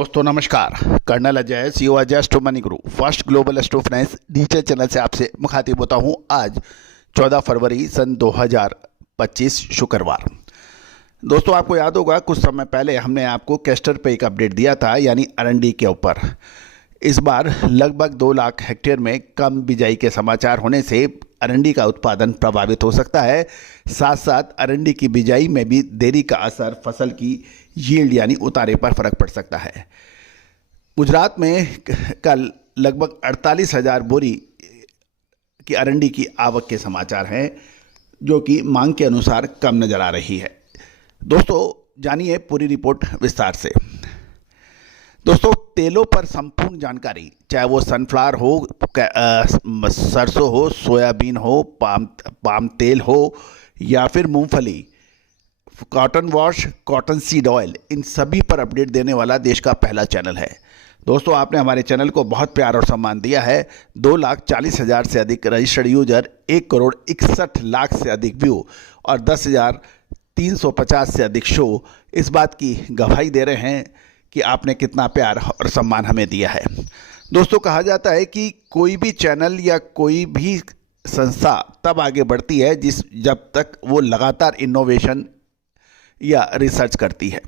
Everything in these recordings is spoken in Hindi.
दोस्तों नमस्कार। Colonel Ajay CEO Ajay astro money guru first global astro finance digital channel से आपसे मुखातिब होता हूं। आज 14 फरवरी सन 2025 शुक्रवार। दोस्तों आपको याद होगा कुछ समय पहले हमने आपको कैस्टर पे एक अपडेट दिया था, यानी अरंडी के ऊपर। इस बार लगभग 2 लाख हेक्टेयर में कम बिजाई के समाचार होने से अरंडी का उत्पादन प्रभावित हो सकता है। साथ साथ अरंडी की बिजाई में भी देरी का असर फसल की यील्ड यानी उतारे पर फर्क पड़ सकता है। गुजरात में कल लगभग 48,000 बोरी की अरंडी की आवक के समाचार हैं, जो कि मांग के अनुसार कम नजर आ रही है। दोस्तों जानिए पूरी रिपोर्ट विस्तार से। दोस्तों तेलों पर संपूर्ण जानकारी, चाहे वो सनफ्लावर हो, सरसों हो, सोयाबीन हो, पाम तेल हो या फिर मूंगफली, cotton wash, cotton seed oil, इन सभी पर अपडेट देने वाला देश का पहला चैनल है। दोस्तों आपने हमारे चैनल को बहुत प्यार और सम्मान दिया है। 2,40,000 से अधिक रजिस्टर्ड यूजर, 1,61,00,000 से अधिक व्यू और 10,350 से अधिक शो इस बात की गवाही दे रहे हैं कि आपने कितना प्यार और सम्मान हमें दिया है। दोस्तों कहा जाता है कि कोई भी चैनल या कोई भी संस्था तब आगे बढ़ती है जब तक वो लगातार इनोवेशन या रिसर्च करती है,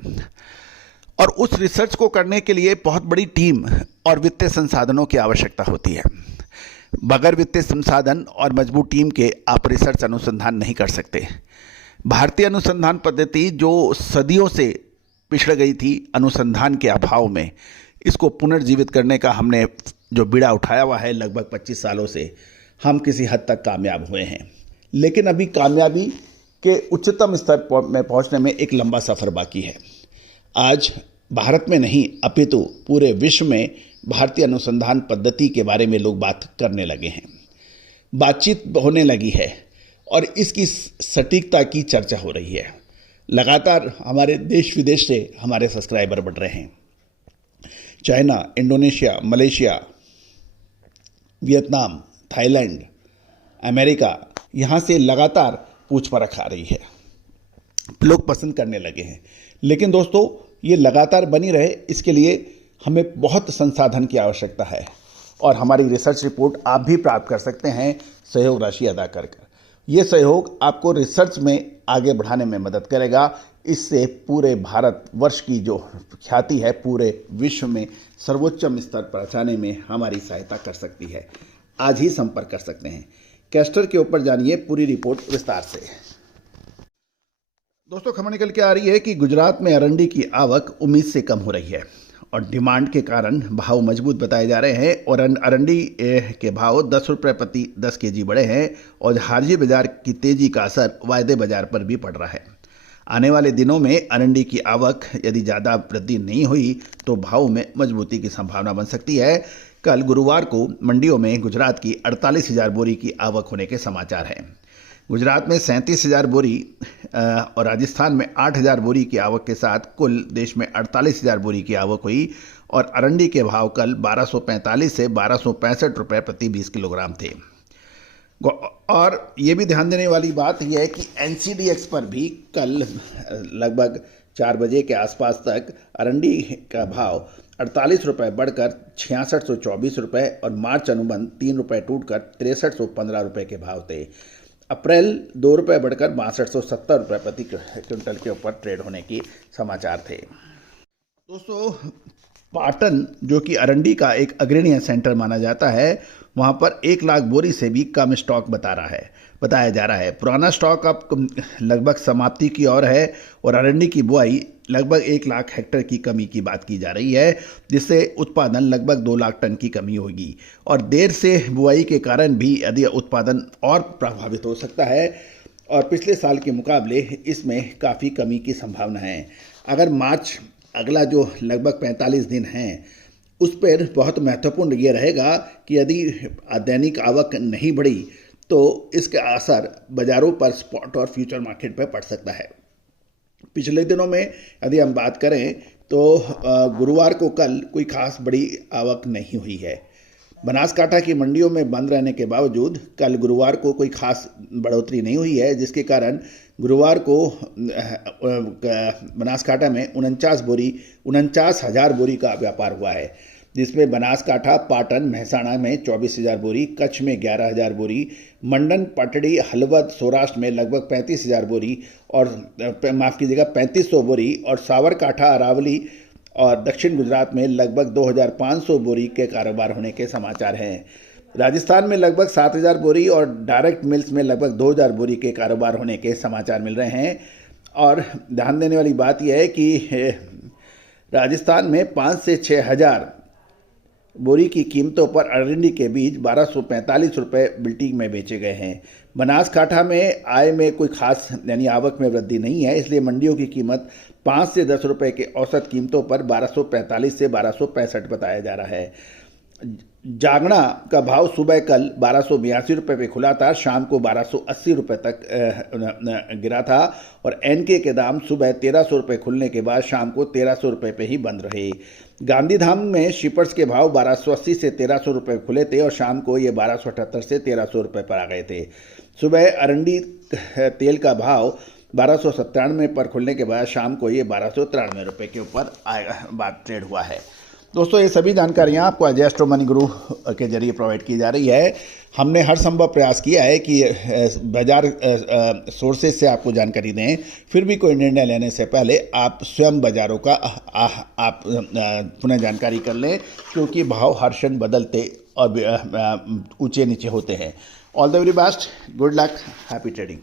और उस रिसर्च को करने के लिए बहुत बड़ी टीम और वित्तीय संसाधनों की आवश्यकता होती है। बगैर वित्तीय संसाधन और मजबूत टीम के आप रिसर्च अनुसंधान नहीं कर सकते। भारतीय अनुसंधान पद्धति जो सदियों से पिछड़ गई थी अनुसंधान के अभाव में, इसको पुनर्जीवित करने का हमने जो बीड़ा उठाया हुआ है लगभग 25 सालों से, हम किसी हद तक कामयाब हुए हैं। लेकिन अभी कामयाबी के उच्चतम स्तर में पहुंचने में एक लंबा सफ़र बाकी है। आज भारत में नहीं अपितु पूरे विश्व में भारतीय अनुसंधान पद्धति के बारे में लोग बात करने लगे हैं, बातचीत होने लगी है और इसकी सटीकता की चर्चा हो रही है। लगातार हमारे देश विदेश से हमारे सब्सक्राइबर बढ़ रहे हैं। China, Indonesia, Malaysia, Vietnam, Thailand, America, यहाँ से लगातार पूछ परख आ रही है, लोग पसंद करने लगे हैं। लेकिन दोस्तों ये लगातार बनी रहे, इसके लिए हमें बहुत संसाधन की आवश्यकता है और हमारी रिसर्च रिपोर्ट आप भी प्राप्त कर सकते हैं सहयोग राशि अदा कर। ये सहयोग आपको रिसर्च में आगे बढ़ाने में मदद करेगा। इससे पूरे भारत वर्ष की जो ख्याति है पूरे विश्व में सर्वोच्चम स्तर पर पहुंचाने में हमारी सहायता कर सकती है। आज ही संपर्क कर सकते हैं। कैस्टर के ऊपर जानिए पूरी रिपोर्ट विस्तार से। दोस्तों खबर निकल के आ रही है कि गुजरात में अरंडी की आवक उम्मीद से कम हो रही है और डिमांड के कारण भाव मजबूत बताए जा रहे हैं और अरंडी के भाव 10 रुपये प्रति 10 केजी बढ़े हैं और हाजिर बाजार की तेजी का असर वायदे बाजार पर भी पड़ रहा है। आने वाले दिनों में अरंडी की आवक यदि ज़्यादा वृद्धि नहीं हुई तो भाव में मजबूती की संभावना बन सकती है। कल गुरुवार को मंडियों में गुजरात की 48,000 बोरी की आवक होने के समाचार हैं। गुजरात में 37,000 बोरी और राजस्थान में 8,000 बोरी की आवक के साथ कुल देश में 48,000 बोरी की आवक हुई और अरंडी के भाव कल 1245 से 1265 रुपये प्रति 20 किलोग्राम थे। और ये भी ध्यान देने वाली बात यह है कि NCDX पर भी कल लगभग 4 बजे के आसपास तक अरंडी का भाव 48 रुपये बढ़कर 6624 रुपये और मार्च अनुबंध 3 रुपये टूटकर 6315 रुपये के भाव थे। अप्रैल 2 रुपये बढ़कर 6270 रुपये प्रति क्विंटल के ऊपर ट्रेड होने की समाचार थे। दोस्तों पाटन जो कि अरंडी का एक अग्रणी सेंटर माना जाता है, वहाँ पर 1 लाख बोरी से भी कम स्टॉक बताया जा रहा है। पुराना स्टॉक अब लगभग समाप्ति की ओर है और अरंडी की बुआई लगभग 1 लाख हेक्टेयर की कमी की बात की जा रही है, जिससे उत्पादन लगभग 2 लाख टन की कमी होगी और देर से बुआई के कारण भी यदि उत्पादन और प्रभावित हो सकता है और पिछले साल के मुकाबले इसमें काफ़ी कमी की संभावना है। अगर मार्च अगला जो लगभग 45 दिन हैं उस पर बहुत महत्वपूर्ण ये रहेगा कि यदि दैनिक आवक नहीं बढ़ी तो इसका असर बाजारों पर स्पॉट और फ्यूचर मार्केट पर पड़ सकता है। पिछले दिनों में यदि हम बात करें तो गुरुवार को कल कोई खास बड़ी आवक नहीं हुई है। बनासकांठा की मंडियों में बंद रहने के बावजूद कल गुरुवार को कोई खास बढ़ोतरी नहीं हुई है, जिसके कारण गुरुवार को बनासकांठा में 49,000 बोरी का व्यापार हुआ है, जिसमें बनासकांठा, पाटन, महसाणा में 24,000 बोरी, कच्छ में 11,000 बोरी, मंडन, पटड़ी, हलवद, सौराष्ट्र में लगभग 35,000 बोरी और 3500 बोरी और साबरकांठा, अरावली और दक्षिण गुजरात में लगभग 2,500 बोरी के कारोबार होने के समाचार हैं। राजस्थान में लगभग 7,000 बोरी और डायरेक्ट मिल्स में लगभग 2,000 बोरी के कारोबार होने के समाचार मिल रहे हैं। और ध्यान देने वाली बात यह है कि राजस्थान में 5 से 6,000 बोरी की कीमतों पर अरंडी के बीज 1,245 रुपये बिल्टी में बेचे गए हैं। बनासकांठा में आय में कोई खास यानी आवक में वृद्धि नहीं है, इसलिए मंडियों की कीमत 5 से 10 रुपये के औसत कीमतों पर 1,245 से 1,265 बताया जा रहा है। जागना का भाव सुबह कल 1,282 रुपये पे खुला था, शाम को 1,280 रुपये तक गिरा था और एनके के दाम सुबह 1,300 रुपये खुलने के बाद शाम को 1,300 रुपये पे ही बंद रहे। गांधीधाम में शिपर्स के भाव 1,280 से 1,300 रुपये खुले थे और शाम को ये 1,278 से 1,300 रुपये पर आ गए थे। सुबह अरंडी तेल का भाव 1,297 पर खुलने के बाद शाम को ये 1,293 रुपये के ऊपर बात ट्रेड हुआ है। दोस्तों, ये सभी जानकारियाँ आपको अजय एस्ट्रो मनी गुरु के जरिए प्रोवाइड की जा रही है। हमने हर संभव प्रयास किया है कि बाजार सोर्सेज से आपको जानकारी दें, फिर भी कोई निर्णय लेने से पहले आप स्वयं बाज़ारों का आप पुनः जानकारी कर लें, क्योंकि भाव हर क्षण बदलते और ऊंचे नीचे होते हैं। All the very best, good luck, happy trading.